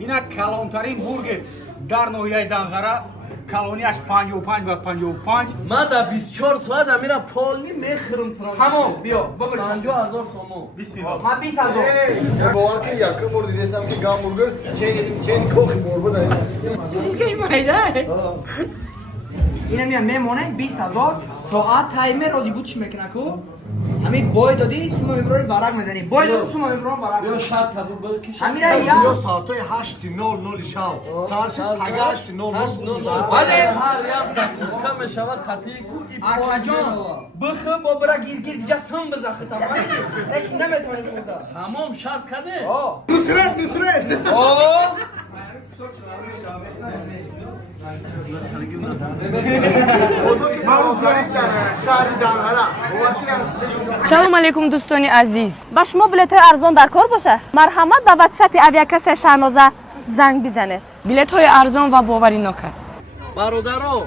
اینا کلانترین бургер дар ноҳияи Данғара. کالونیش 55 و 55. من در 24 ساعت میرم پالی میخرم. تمام بیا ببر 50,000 سومو. من 20,000. باور که یکم بار دیدم که گامبورگر چین کوخی بور بده. چیزی که میده اینا میمونه 20,000 ساعت تایمر رو بودش میکنه کو همین بای دادی سوما میبرای ورق میزنی بای دادی سوما میبرای ورق یا شرط تبو بکش. همین یا ساعتای 8:00 شب ساعت 8:00 ولی هر یا سکوسکا میشود خطی کو آقا جان بخ با برا گیر دیجا سم بزخه تا فهمیدی لیکن نمیتونی خورده تمام شرط کده. نصرت салом алейкум дӯстони азиз ба шумо билетҳои арзон дар кор боша марҳамат ба ватсапи авиакасия шаҳноза занг бизанед билетҳои арзон ва боваринок аст бародаро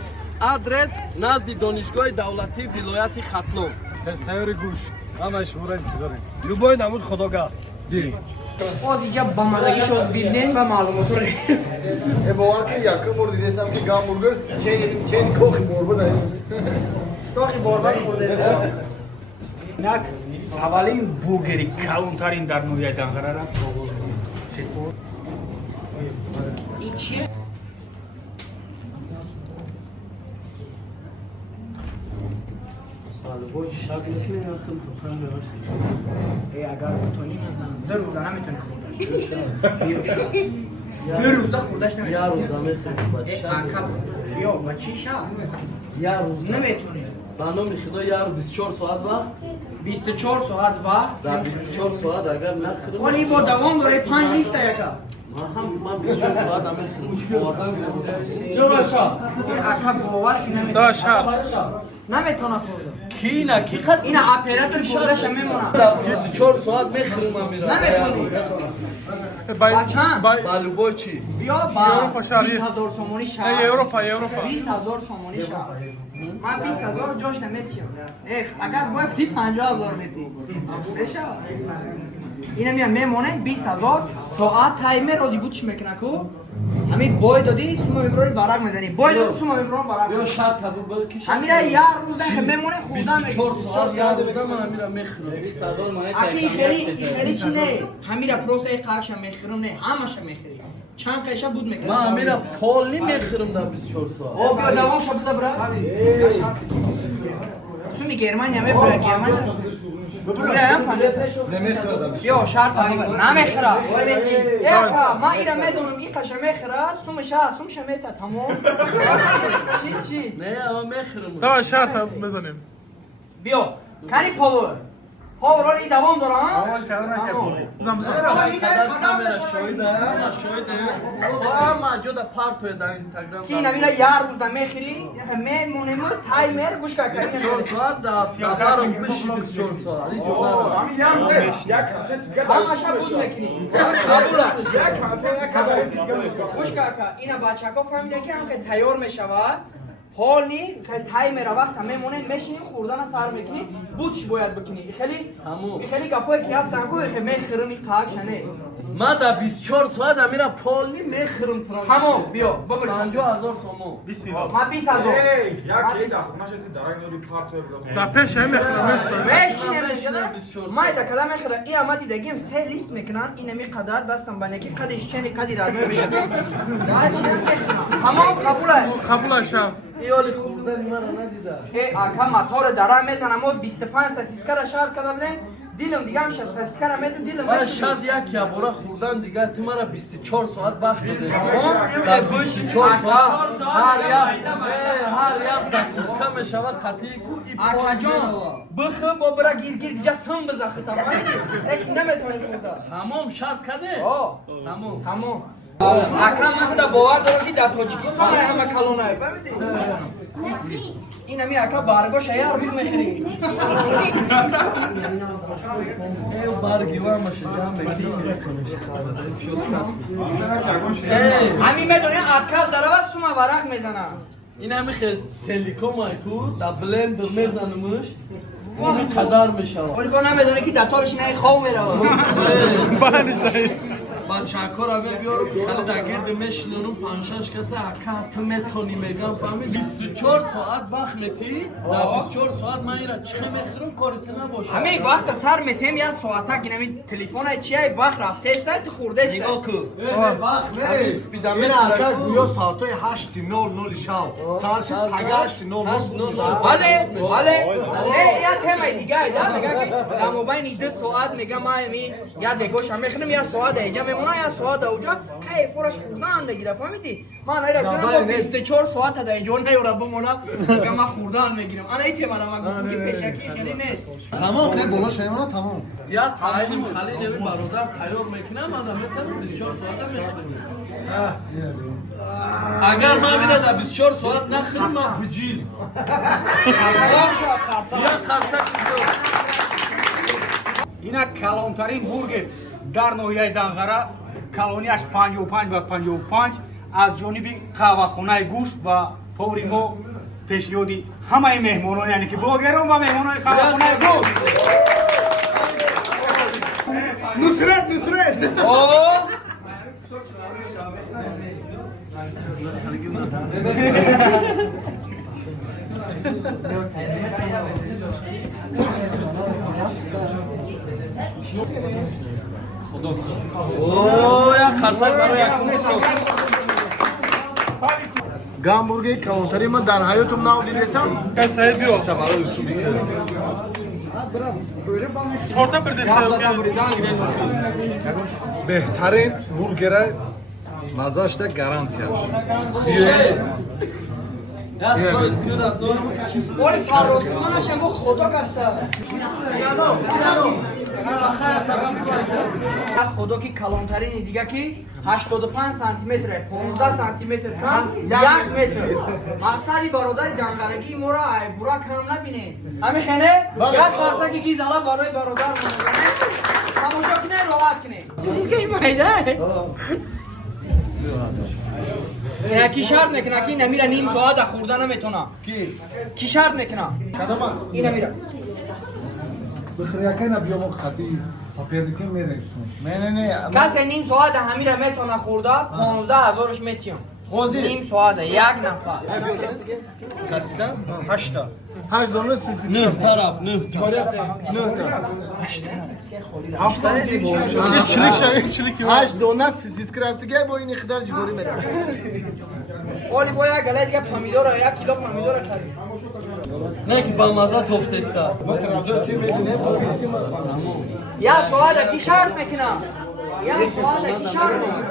адрес назди донишгоҳи давлатии вилояти хатлон. Тестайори гуш ҳамааш мурад интизорем. любой намуд ходогаст. باز اینجا با مزگی شوز بیلدین و معلومات رو باور که یکم بار دیدم که گامبورگر چین کوخی بور بده. توخی باربر خورده اینا اولین бургери کلانترین дар ноҳияи Данғараро. این چیه؟ اگر بتونی مثلا 2 روزه نمیتونی خوردش دو روزه خوردش نمیتونی یا روز نمیخواد. عقب بیا با چی شب یا روز نمیتونی برنامه خدا یار 24 ساعت وقت 24 ساعت وقت در 24 ساعت اگر نخرم ولی با دوام داره 5 لیست یکا من 24 ساعت نمیخرم. عقب باور که نمیتونه خورده کی نه کی قد اینا اپراتور خوردش میمونه 24 ساعت میخرم میرم. نمیتونی با چند؟ بالو چی؟ بیا با 20,000 سومونی شهر Европа. 20,000 سومونی شهر من 20,000 جاش نمیتیم اگر باید بدی 50,000 بدی بشه اینا میمونه 20,000 ساعت تایمر رو بودش میکنه کو همین بای دادی سوما میبرای ورق میزنی بای دادی سوما میبرای ورق یا شرط تبو بکش. همین یه روز ده میمونه خوردن 24 ساعت یا روز من میرم میخرم. 20,000 مایه اگه خیلی چی نه همین پروسه قاش میخرم نه همش میخری چند قیشه بود میکنه من میرم پالی میخرم در 24 ساعت. او بیا دوام شو بذار برا سومی گرمانیا میبره گرمانیا بیا شرط نمیخره یکا ما اینا میدونم این قشه میخره سومش میته تمام چی نه اما میخرم. Давай шарта بزنیم. بیا کنی پاور رو ای دوام داره ها زم. ما جدا پارتوی در اینستاگرام. کی نمیره یه روز نمیخری میمونیم تایمر گوش که 24 ساعت در کارم بشی 24 ساعت. این جدا همه بود میکنی گوش که اینا بچه ها فهمیده که هم که تیار میشود حال نی خیلی تایمر وقت میمونه میشینیم خوردن سر میکنی بودش باید بکنی خیلی گپایی که هستن که خیلی میخرمی قاقشنه من در 24 ساعت میرم پالی میخرم. تمام بیا ببر 50,000 سومو. من 20,000 Да пеш میخرمست. ما ایده کلام میخره ای آمدی دگیم 3 لیست میکنن این می قدر دستم بانه که قدش چنی قدی راد میشه تمام قبول شم. ایالی خوردن من ندیده. ای آقا موتور داره میزنم و 25 سیسکر شهر کردم دیلم دیگه هم شد سیسکر میدون دیلم من شرط یک یا برا خوردن دیگه تو مرا 24 ساعت وقت بده. در 24 ساعت هر یا سکوسکا میشود خطی کو آقا جان بخ با برا گیر دیگه سم بزخه تا فهمیدی لیکن نمیتونی خورده تمام شرط کده. تمام اکرم من تا باور دارم که در تاجیکستان همه کلونه فهمیدی این همی اکا بارگوش هی هر روز میخری بارگی و همشه جام بگیری همین میدونی اتکاز داره و سوما ورق میزنه این همی خیلی سیلیکون مایکو در بلندر میزنمش این قدر میشه اون نمیدونه که در طورش نه خواه میره بانش دهی. بچه‌ها را بیارم خالی در گرد میشینم 5-6 کس اکات میتونی میگم فهمی 24 ساعت وقت میتی در 24 ساعت من ایرا چی میخرم کارت نباشه همین وقت سر میتیم یا ساعتا که نمی تلفن چیه وقت رفته است خورده است نگاه کن وقت نیست این حرکت گویا ساعتای 8:00 شب ساعت 8:00 ولی یا تمای دیگه دیگه که در مابین 2 ساعت میگم ما همین یا دیگوشم میخونم یا ساعت اینجا میمونه یا ساعت اونجا کی فرش خوردن دیگه فهمیدی من اینا رفتم 24 ساعت در اینجا نیورا بمونه که ما خوردن میگیرم انا ایت من گفتم که پیشکی خیلی نیست تمام نه بالا شیمونه تمام یا تاییم خالی نمی برادر تیار میکنم من میتونم 24 ساعت میخرم اگر من میره در 24 ساعت نخرم من بجیل یا قرصک اینا کلانترین بورگر در ناحیه دنغره کلانیش 55 و 55 از جانب قهوه‌خانه گوش و فوری ما پیشنهادی همه مهمانان یعنی که بلاگران و مهمانان قهوه‌خانه گوش نصرت اوه یا قرصک برای یکم گامبورگی کلانتری من در حیاتم نمی‌دیدم Kasaya bir ol. Orta bir de بهترین بورگر مزاش ده گارانتیاش یا سویس کرد ولی سر رستورانش هم با خدا کشته خدا که کلانترین دیگه که 85 سانتی متر 15 سانتی متر کم 1 متر مقصدی برادر دنگرگی مورا برا کم نبینه همین خنه یک فرسکی گیز علا برای برادر منه تماشا کنه راحت کنه چیزی که مایده کی شرط میکنه که نمیره نیم ساعت خوردن نمیتونه کی شرط میکنه این نمیره بخریاکن بیام خاطی سپرنیکن میرسم نه کسی نیم ساعت همیره میتونه خورده 15000 میتیم نیم ساعت یک نفر ساسکا 8 دونه سیسی نه طرف نه Çilik 8 دونه سیسی کرافت با این خدار جگوری میره اولی با یک گله دیگه پامیدور 1 کیلو پامیدور خرید نه که با مزه توفته است یا ساعت کی شرط میکنه یا ساعت کی شرط میکنه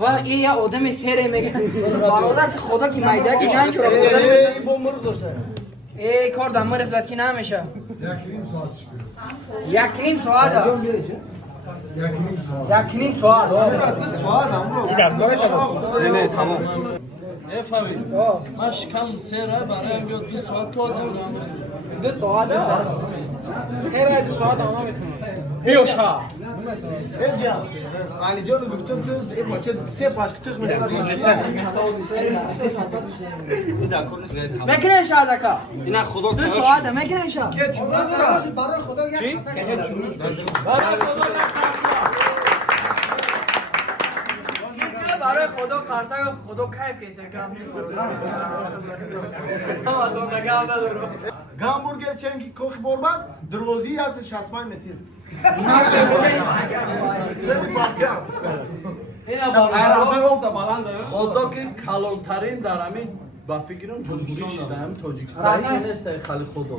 و این یا آدم سهره میگه برادر که خدا کی مایده که جنگ شده ای بومر داشته ای کار دمر زد که نمیشه یک نیم ساعت یک نیم ساعت نه تمام ای فهمید من شکم سره برای بیاد 2 ساعت تو از اون 2 ساعت سهره 2 ساعت آما میکنه هیوشا علی جان گفتم تو این بچه 3 پاسکتش میده میکنه شاید که اینا خدا 2 ساعت میکنه شاید برای خدا یک برای خدا خرسک خدا کیف کیسه کاف نیست گامبورگر چنگی کوخ برباد دروازی هست 65 متر اینا برادر خدا که کلانترین در همین با فکرم تاجیکستان در همین تاجیکستان نیست خالی خدا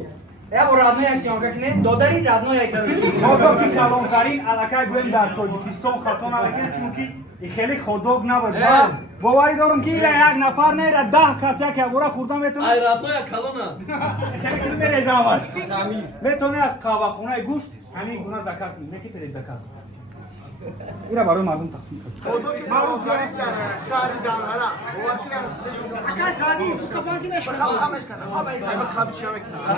یا با رادنای اسیان که کنه دادری رادنای که خدا که کلانترین علاقه گویم در تاجیکستان خطا نلگه چون که خیلی خودوگ نبود باوری دارم که یک نفر نیره 10 کس یک برا خوردن میتونه ای رادنای کلانه خیلی کلی بریزه همش میتونه از قهوه‌خانه گوش همین گونه زکات میگه که بریزه زکات اینا برای مردم تقسیم کنید معروف دارید در شهر دنغره وقتی اکا سادی کپان کی نشه خامش کنه ما خام چی میکنه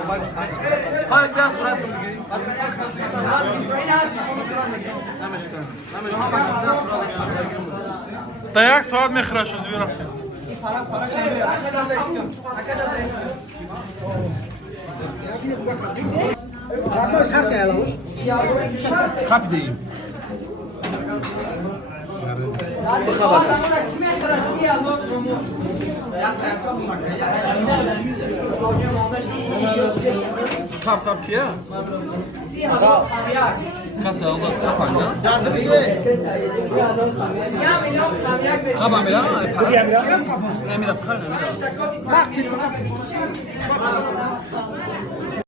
خواهد بیا صورت رو بگیری Dayak saat mekhlaş özü bir hafta. Radyo ser gelamış. Kap deyim. Kap ki ya. Kasa oldu kapandı. Kap amela. Ne mi de kan? Bak,